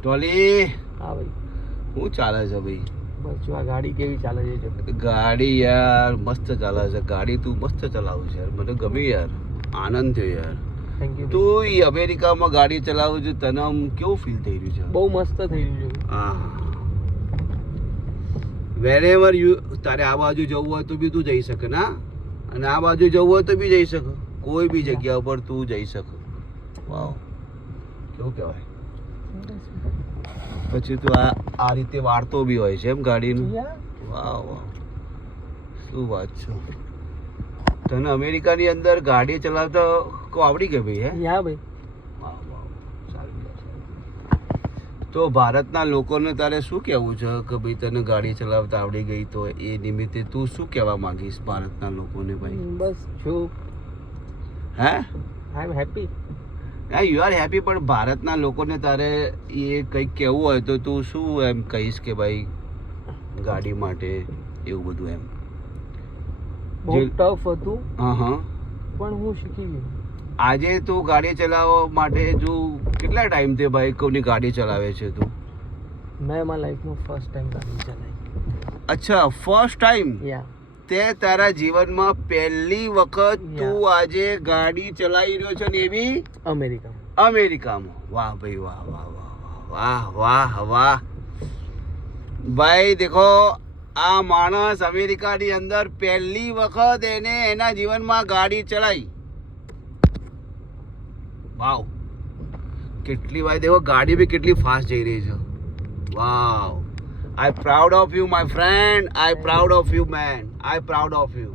ટોલી હા ભાઈ, શું ચાલે છે ભાઈ? બસ જો આ ગાડી કેવી ચાલે છે જો. ગાડી યાર મસ્ત ચાલે છે. ગાડી તું મસ્ત ચલાવું છે યાર, મને ગમી યાર, આનંદ થયો યાર. Thank you. તું ઈ અમેરિકામાં ગાડી ચલાવું છે, તને આમ કેવું ફીલ થઈ રહ્યું છે? બહુ મસ્ત થઈ રહ્યું છે. હા, વેરેવર યુ, તારે આ બાજુ જવું હોય તો બી તું જઈ શકે ના, અને આ બાજુ જવું હોય તો બી જઈ શકે. કોઈ બી જગ્યા ઉપર તું જઈ શકે. વાવ, કેવું કહેવાય. પછી તું આ રીતે વાળતો બી હોય છે એમ ગાડીનું? વાહ વાહ, શું વાત છે. તને અમેરિકાની અંદર ગાડી ચલાવતા આવડી ગઈ ભાઈ? હે યા ભાઈ. વાહ વાહ, સારું. તો ભારતના લોકોને તારે શું કહેવું છે કે ભાઈ તને ગાડી ચલાવતા આવડી ગઈ, તો એ નિમિત્તે તું શું કહેવા માંગીશ ભારતના લોકોને ભાઈ? બસ જો હે, આઈ એમ હેપી. હા, યુ આર હેપી, પણ ભારતના લોકોને તારે એ કંઈક કહેવું હોય તો તું શું એમ કહીશ કે ભાઈ ગાડી માટે એવું બધું એમ? બહુ ટફ હતું હા હા, પણ હું શીખી ગયો. આજે તું ગાડી ચલાવવા માટે જો કેટલા ટાઈમથી ભાઈ કોની ગાડી ચલાવે છે તું? મેં મારા લાઈફમાં ફર્સ્ટ ટાઈમ ગાડી ચલાવી. અચ્છા, ફર્સ્ટ ટાઈમ? યા. તે તારા જીવનમાં પહેલી વખત તું આજે ગાડી ચલાવી રહ્યો છે ને, એવી અમેરિકા. અમેરિકામાં? વાહ ભાઈ વાહ વાહ વાહ વાહ વાહ વાહ. ભાઈ દેખો, આ માણસ અમેરિકાની અંદર પહેલી વખત એને એના જીવનમાં ગાડી ચલાવી. વાવ, કેટલી વાર દેખો ગાડી બી કેટલી ફાસ્ટ જઈ રહી છે. Wow, I proud of you my friend, I proud of you man, I proud of you.